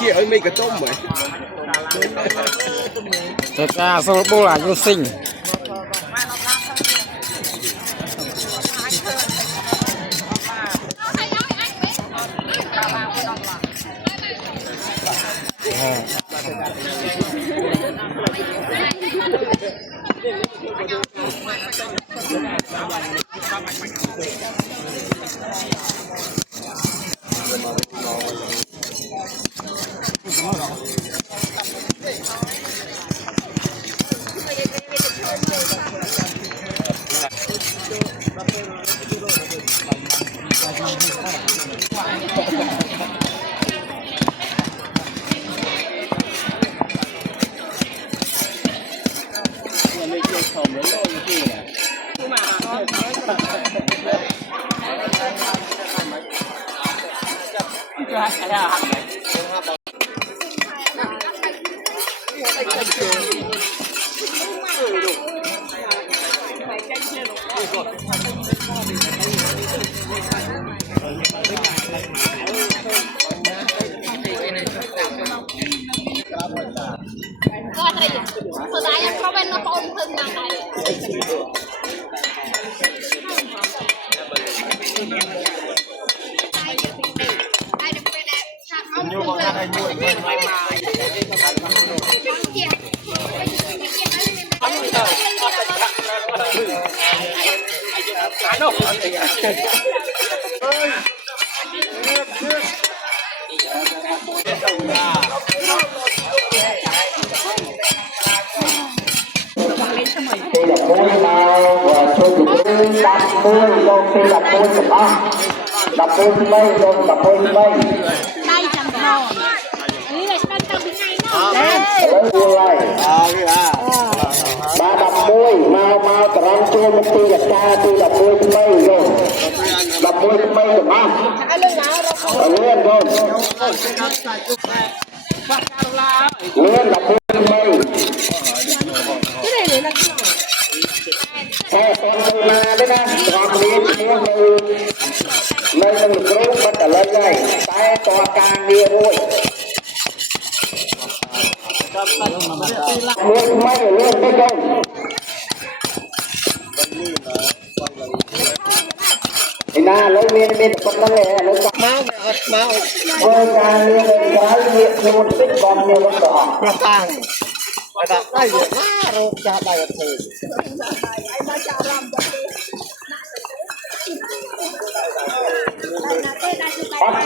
chia ở mấy cái tôm vậy thật ra sau bố là vô sinh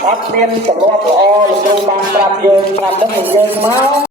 Hot miên สำรวจ ល្អ លោកគ្រូបានប្រាប់យើង ប្រាប់ដល់យើងមក